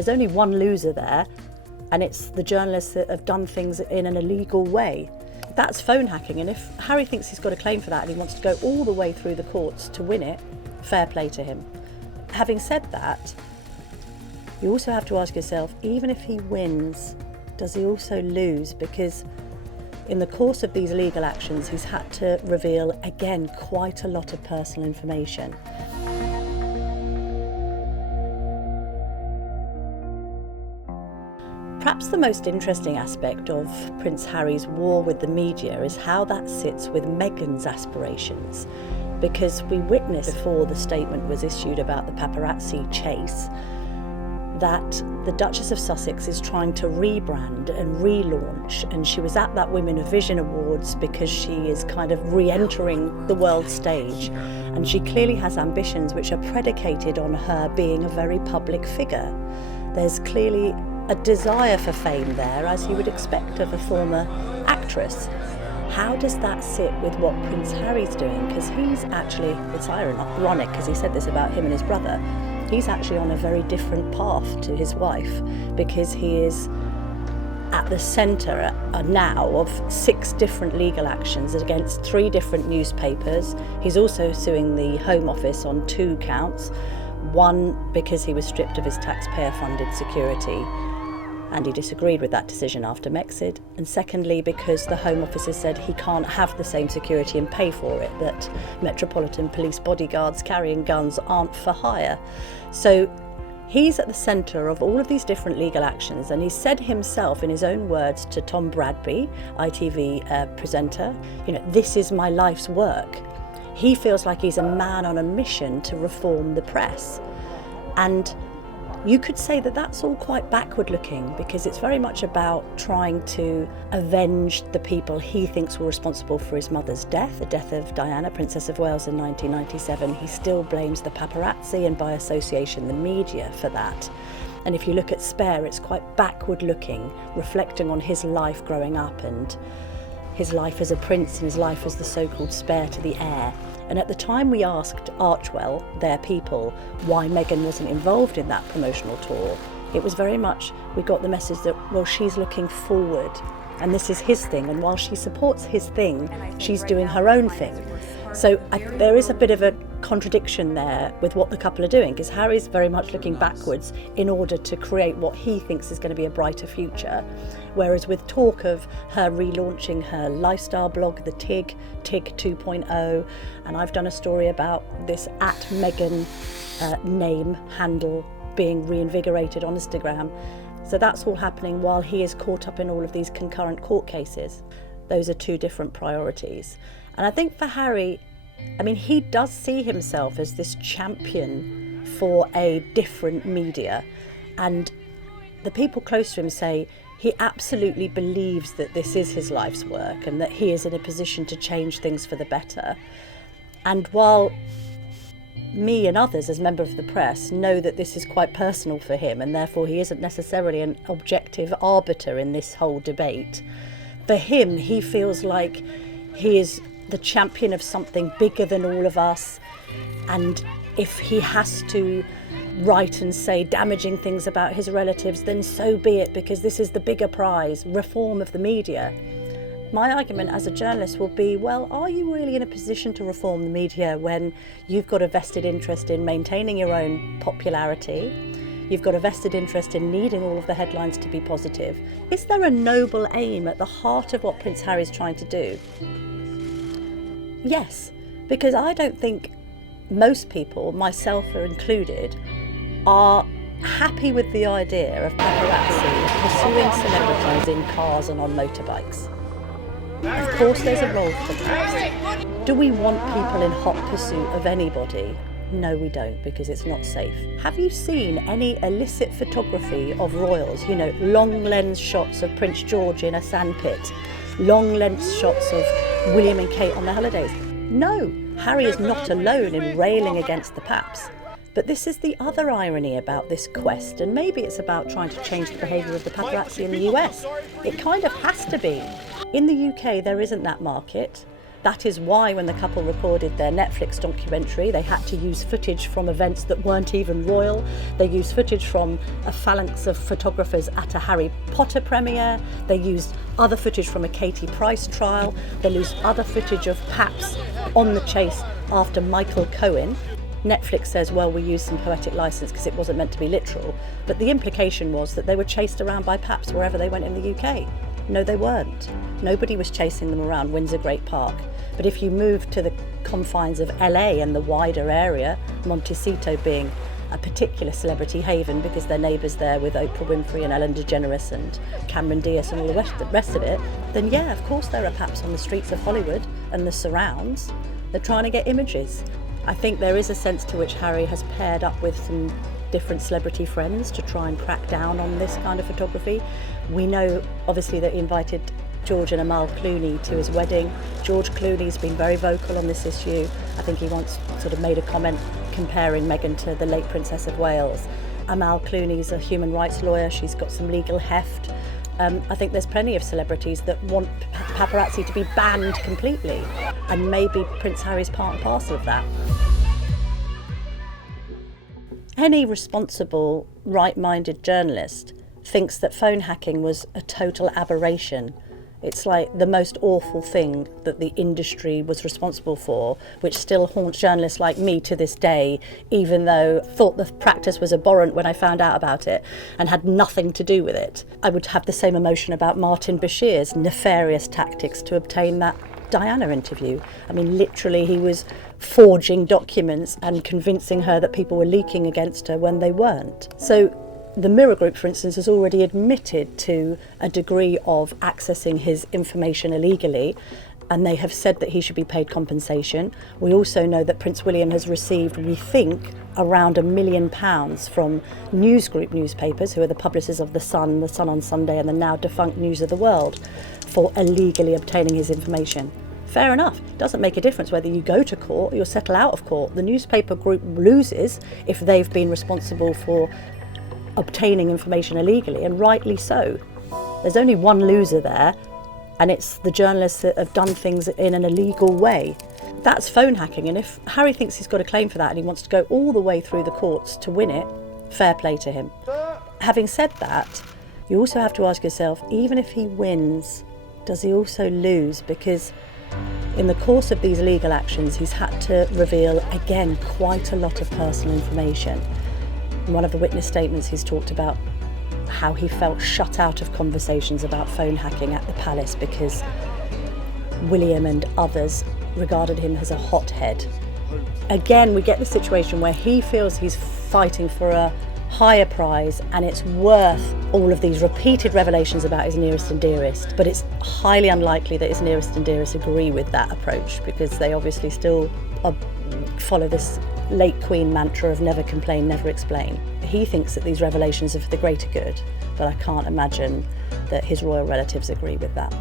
There's only one loser there, and it's the journalists that have done things in an illegal way. That's phone hacking, and if Harry thinks he's got a claim for that and he wants to go all the way through the courts to win it, fair play to him. Having said that, you also have to ask yourself, even if he wins, does he also lose? Because in the course of these legal actions, he's had to reveal, again, quite a lot of personal information. Perhaps the most interesting aspect of Prince Harry's war with the media is how that sits with Meghan's aspirations. Because we witnessed before the statement was issued about the paparazzi chase that the Duchess of Sussex is trying to rebrand and relaunch, and she was at that Women of Vision Awards because she is kind of re-entering the world stage, and she clearly has ambitions which are predicated on her being a very public figure. There's clearly a desire for fame there, as you would expect of a former actress. How does that sit with what Prince Harry's doing? Because he's actually, it's ironic because he said this about him and his brother, he's actually on a very different path to his wife, because he is at the centre now of 6 different legal actions against 3 different newspapers. He's also suing the Home Office on 2 counts. One because he was stripped of his taxpayer-funded security, and he disagreed with that decision after Mexit, and secondly because the Home Office has said he can't have the same security and pay for it, that Metropolitan Police bodyguards carrying guns aren't for hire. So he's at the centre of all of these different legal actions, and he said himself in his own words to Tom Bradby, ITV presenter, this is my life's work. He feels like he's a man on a mission to reform the press. And you could say that that's all quite backward looking, because it's very much about trying to avenge the people he thinks were responsible for his mother's death, the death of Diana, Princess of Wales, in 1997. He still blames the paparazzi and by association the media for that. And if you look at Spare, it's quite backward looking, reflecting on his life growing up and his life as a prince and his life as the so-called spare to the heir. And at the time we asked Archwell, their people, why Meghan wasn't involved in that promotional tour, it was very much, we got the message that, well, she's looking forward and this is his thing, and while she supports his thing, she's doing her own thing. So there is a bit of a contradiction there with what the couple are doing, because Harry's very much looking backwards in order to create what he thinks is going to be a brighter future, whereas with talk of her relaunching her lifestyle blog, the TIG 2.0, and I've done a story about this @Meghan name handle being reinvigorated on Instagram. So that's all happening while he is caught up in all of these concurrent court cases. Those are 2 different priorities. And I think for Harry, he does see himself as this champion for a different media. And the people close to him say he absolutely believes that this is his life's work and that he is in a position to change things for the better. And while me and others as members of the press know that this is quite personal for him, and therefore he isn't necessarily an objective arbiter in this whole debate, for him, he feels like he is the champion of something bigger than all of us, and if he has to write and say damaging things about his relatives, then so be it, because this is the bigger prize, reform of the media. My argument as a journalist will be, well, are you really in a position to reform the media when you've got a vested interest in maintaining your own popularity? You've got a vested interest in needing all of the headlines to be positive. Is there a noble aim at the heart of what Prince Harry's trying to do? Yes, because I don't think most people, myself included, are happy with the idea of paparazzi pursuing celebrities in cars and on motorbikes. Of course there's a role for that. Do we want people in hot pursuit of anybody? No, we don't, because it's not safe. Have you seen any illicit photography of royals? Long lens shots of Prince George in a sandpit, long lens shots of William and Kate on their holidays? No, Harry is not alone in railing against the paps. But this is the other irony about this quest, and maybe it's about trying to change the behaviour of the paparazzi in the US. It kind of has to be. In the UK, there isn't that market. That is why when the couple recorded their Netflix documentary, they had to use footage from events that weren't even royal. They used footage from a phalanx of photographers at a Harry Potter premiere. They used other footage from a Katie Price trial. They used other footage of Paps on the chase after Michael Cohen. Netflix says, well, we used some poetic license because it wasn't meant to be literal. But the implication was that they were chased around by Paps wherever they went in the UK. No, they weren't. Nobody was chasing them around Windsor Great Park. But if you move to the confines of LA and the wider area, Montecito being a particular celebrity haven because they're neighbours there with Oprah Winfrey and Ellen DeGeneres and Cameron Diaz and all the rest of it, then yeah, of course there are Paps on the streets of Hollywood and the surrounds. They're trying to get images. I think there is a sense to which Harry has paired up with some different celebrity friends to try and crack down on this kind of photography. We know obviously that he invited George and Amal Clooney to his wedding. George Clooney's been very vocal on this issue. I think he once sort of made a comment comparing Meghan to the late Princess of Wales. Amal Clooney's a human rights lawyer. She's got some legal heft. I think there's plenty of celebrities that want paparazzi to be banned completely, and maybe Prince Harry's part and parcel of that. Any responsible, right-minded journalist thinks that phone hacking was a total aberration. It's like the most awful thing that the industry was responsible for, which still haunts journalists like me to this day, even though I thought the practice was abhorrent when I found out about it and had nothing to do with it. I would have the same emotion about Martin Bashir's nefarious tactics to obtain that Diana interview. I mean, literally, he was forging documents and convincing her that people were leaking against her when they weren't. So the Mirror Group, for instance, has already admitted to a degree of accessing his information illegally, and they have said that he should be paid compensation. We also know that Prince William has received, we think, around £1 million from News Group newspapers, who are the publishers of The Sun on Sunday, and the now defunct News of the World, for illegally obtaining his information. Fair enough. It doesn't make a difference whether you go to court or you settle out of court. The newspaper group loses if they've been responsible for obtaining information illegally, and rightly so. There's only one loser there, and it's the journalists that have done things in an illegal way. That's phone hacking, and if Harry thinks he's got a claim for that and he wants to go all the way through the courts to win it, fair play to him. Having said that, you also have to ask yourself, even if he wins, does he also lose? Because in the course of these legal actions, he's had to reveal, again, quite a lot of personal information. In one of the witness statements, he's talked about how he felt shut out of conversations about phone hacking at the palace because William and others regarded him as a hothead. Again, we get the situation where he feels he's fighting for a higher prize and it's worth all of these repeated revelations about his nearest and dearest, but it's highly unlikely that his nearest and dearest agree with that approach because they obviously still follow this late Queen mantra of never complain, never explain. He thinks that these revelations are for the greater good, but I can't imagine that his royal relatives agree with that.